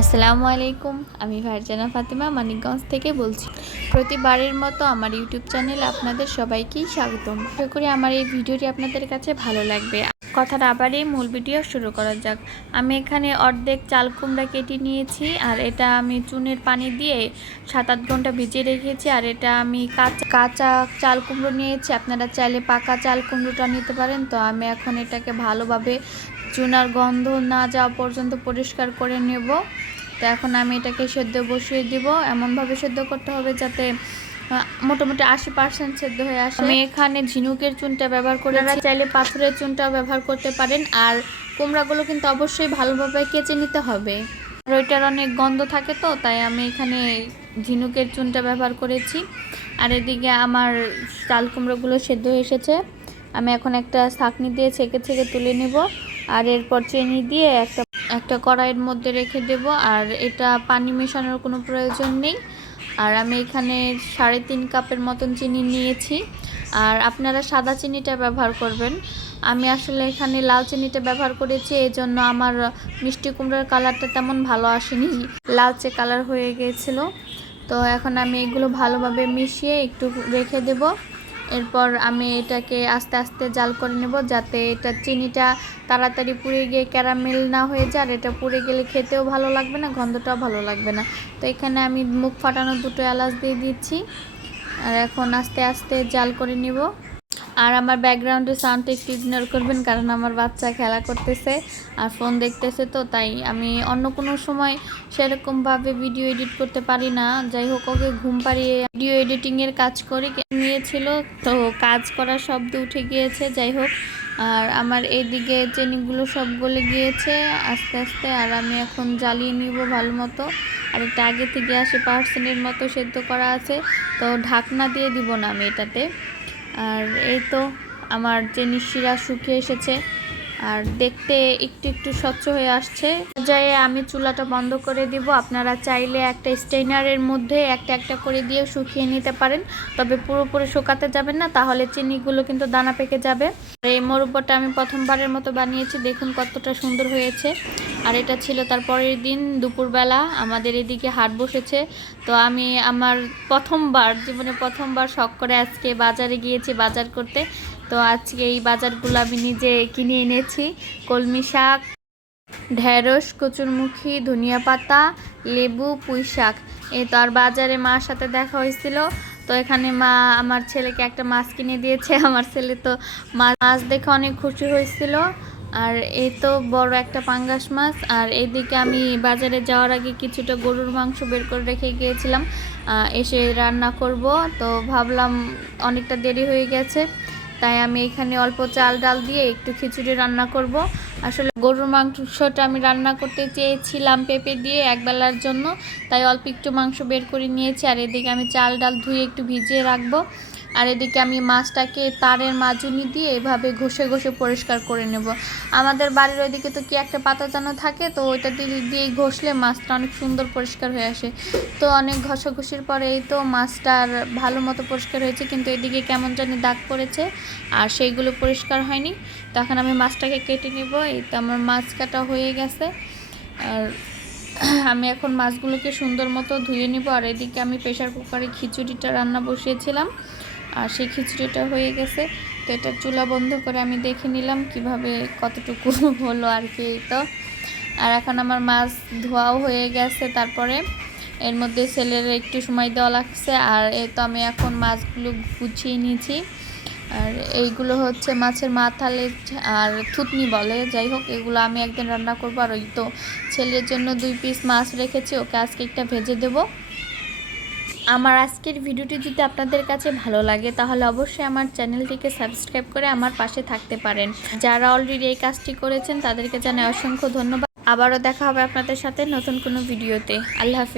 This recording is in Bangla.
আসসালামু আলাইকুম। আমি ফারজানা ফাতেমা মানিকগঞ্জ থেকে বলছি। প্রতিবারের মতো আমার ইউটিউব চ্যানেলে আপনাদের সবাইকেই স্বাগতম। আশা করি আমার এই ভিডিওটি আপনাদের কাছে ভালো লাগবে। কথাটা আবারই মূল ভিডিও শুরু করা যাক। আমি এখানে অর্ধেক চাল কুমড়া কেটে নিয়েছি, আর এটা আমি চুনের পানি দিয়ে 7-8 ঘন্টা ভিজিয়ে রেখেছি। আর এটা আমি কাঁচা চাল কুমড়ো নিয়েছি, আপনারা চাইলে পাকা চাল কুমড়োটা নিতে পারেন। তো আমি এখন এটাকে ভালোভাবে চুনার গন্ধ না যাওয়া পর্যন্ত পরিষ্কার করে নেব। তো এখন আমি এটাকে সেদ্ধ বসিয়ে দিব। এমনভাবে সেদ্ধ করতে হবে যাতে মোটামুটি 80% সেদ্ধ হয়ে আসে। আমি এখানে ঝিনুকের চুনটা ব্যবহার করে, চাইলে পাথরের চুনটাও ব্যবহার করতে পারেন। আর কুমড়াগুলো কিন্তু অবশ্যই ভালোভাবে কেচে নিতে হবে, আর ওইটার অনেক গন্ধ থাকে, তো তাই আমি এখানে ঝিনুকের চুনটা ব্যবহার করেছি। আর এদিকে আমার চাল কুমড়োগুলো সেদ্ধ হয়ে এসেছে। আমি এখন একটা ছাঁকনি দিয়ে ছেঁকে ছেঁকে তুলে নেব। আর এরপর চিনি দিয়ে একটা কড়াইয়ের মধ্যে রেখে দেব। আর এটা পানি মেশানোর কোনো প্রয়োজন নেই। আর আমি এখানে 3.5 কাপের মতন চিনি নিয়েছি। আর আপনারা সাদা চিনিটা ব্যবহার করবেন। আমি আসলে এখানে লাল চিনিটা ব্যবহার করেছি, এই জন্য আমার মিষ্টি কুমড়ার কালারটা তেমন ভালো আসেনি, লালচে কালার হয়ে গিয়েছিল। তো এখন আমি এগুলো ভালোভাবে মিশিয়ে একটু রেখে দেব। এরপর আমি এটাকে আস্তে আস্তে জাল করে নেব, যাতে এটা চিনিটা তাড়াতাড়ি পুড়ে গিয়ে ক্যারামেল না হয়ে যায়। আর এটা পুড়ে গেলে খেতেও ভালো লাগবে না, গন্ধটাও ভালো লাগবে না। তো এখানে আমি মুখ ফাটানো 2টো এলাচ দিয়ে দিচ্ছি। আর এখন আস্তে আস্তে জাল করে নেব। আর আমার ব্যাকগ্রাউন্ডের সাউন্ডটা একটু ইগনোর করবেন, কারণ আমার বাচ্চা খেলা করতেছে আর ফোন দেখতেছে, তো তাই আমি অন্য কোনো সময় সেরকমভাবে ভিডিও এডিট করতে পারি না। যাই হোক, ওকে ঘুম পাড়িয়ে ভিডিও এডিটিংয়ের কাজ করে নিয়েছিল, তো কাজ করার শব্দ উঠে গিয়েছে। যাই হোক, আর আমার এইদিকে চিনিগুলো সব গলে গিয়েছে আস্তে আস্তে। আর আমি এখন জ্বালিয়ে নিব ভালো মতো। আর এটা আগে থেকে 80% মতো সেদ্ধ করা আছে, তো ঢাকনা দিয়ে দিব না আমি এটাতে। আর এই তো আমার চিনির শিরা শুকিয়ে এসেছে, আর দেখতে একটু একটু স্বচ্ছ হয়ে আসছে। পর্যায়ে আমি চুলাটা বন্ধ করে দিব। আপনারা চাইলে একটা স্ট্রেনারের মধ্যে একটা একটা করে দিয়ে শুকিয়ে নিতে পারেন, তবে পুরোপুরি শুকাতে যাবেন না, তাহলে চিনিগুলো কিন্তু দানা পেকে যাবে। এই মোরব্বাটা আমি প্রথমবারের মতো বানিয়েছি, দেখুন কতটা সুন্দর হয়েছে। আর এটা ছিল তার পরের দিন দুপুরবেলা, আমাদের এদিকে হাট বসেছে। তো আমি আমার জীবনে প্রথমবার শখ করে আজকে বাজারে গিয়েছি বাজার করতে। তো আজকে এই বাজারগুলো আমি নিজে কিনে এনেছি। কলমি শাক, ঢেঁড়স, কচুরমুখী, ধনিয়া পাতা, লেবু, পুঁই শাক। এই তো। আর বাজারে মার সাথে দেখা হয়েছিল, তো এখানে মা আমার ছেলেকে একটা মাছ কিনে দিয়েছে। আমার ছেলে তো মাছ দেখে অনেক খুশি হয়েছিল। আর এই তো বড় একটা পাঙ্গাস মাছ। আর এইদিকে আমি বাজারে যাওয়ার আগে কিছুটা গরুর মাংস বের করে রেখে গিয়েছিলাম, এসে রান্না করব। তো ভাবলাম অনেকটা দেরি হয়ে গেছে, তাই আমি এখানে অল্প চাল ডাল দিয়ে একটু খিচুড়ি রান্না করব। আসলে গরুর মাংসটা আমি রান্না করতে চেয়েছিলাম পেঁপে দিয়ে একবেলার জন্য, তাই অল্প একটু মাংস বের করে নিয়েছি। আর এদিকে আমি চাল ডাল ধুয়ে একটু ভিজিয়ে রাখবো। আর এদিকে আমি মাছটাকে তারের মাজুনি দিয়ে এভাবে ঘষে ঘষে পরিষ্কার করে নেব। আমাদের বাড়ির ওইদিকে তো কি একটা পাতা যেন থাকে, তো ওইটা দিয়ে ঘষলে মাছটা অনেক সুন্দর পরিষ্কার হয়ে আসে। তো অনেক ঘষাঘষির পরে এই তো মাছটার ভালো মতো পরিষ্কার হয়েছে, কিন্তু এদিকে কেমন জানি দাগ পড়েছে আর সেইগুলো পরিষ্কার হয়নি। তখন আমি মাছটাকে কেটে নেব। এই তো আমার মাছ কাটা হয়ে গেছে। আর আমি এখন মাছগুলোকে সুন্দর মতো ধুয়ে নেব। আর এদিকে আমি প্রেশার কুকারে খিচুড়িটা রান্না বসিয়েছিলাম, আর সেই খিচুড়িটা হয়ে গেছে। তো এটা চুলা বন্ধ করে আমি দেখে নিলাম কিভাবে কতটুকু হলো আর কি। তো আর এখন আমার মাছ ধোয়াও হয়ে গেছে, তারপরে এর মধ্যে ছেলের একটু সময় দেওয়া লাগছে। আর এই তো আমি এখন মাছগুলো গুছিয়ে নিয়েছি। আর এইগুলো হচ্ছে মাছের মাথা, লেজ আর থুতনি বলে, যাই হোক এগুলো আমি একদিন রান্না করবো। আর ওই তো ছেলের জন্য 2 পিস মাছ রেখেছি, ওকে আজকে একটা ভেজে দেবো। আমার আজকের ভিডিওটি যদি আপনাদের কাছে ভালো লাগে, তাহলে অবশ্যই আমার চ্যানেলটিকে সাবস্ক্রাইব করে আমার পাশে থাকতে পারেন। যারা অলরেডি এই কাজটি করেছেন তাদেরকে জানাই অসংখ্য ধন্যবাদ। আবারও দেখা হবে আপনাদের সাথে নতুন কোনো ভিডিওতে। আল্লাহ হাফেজ।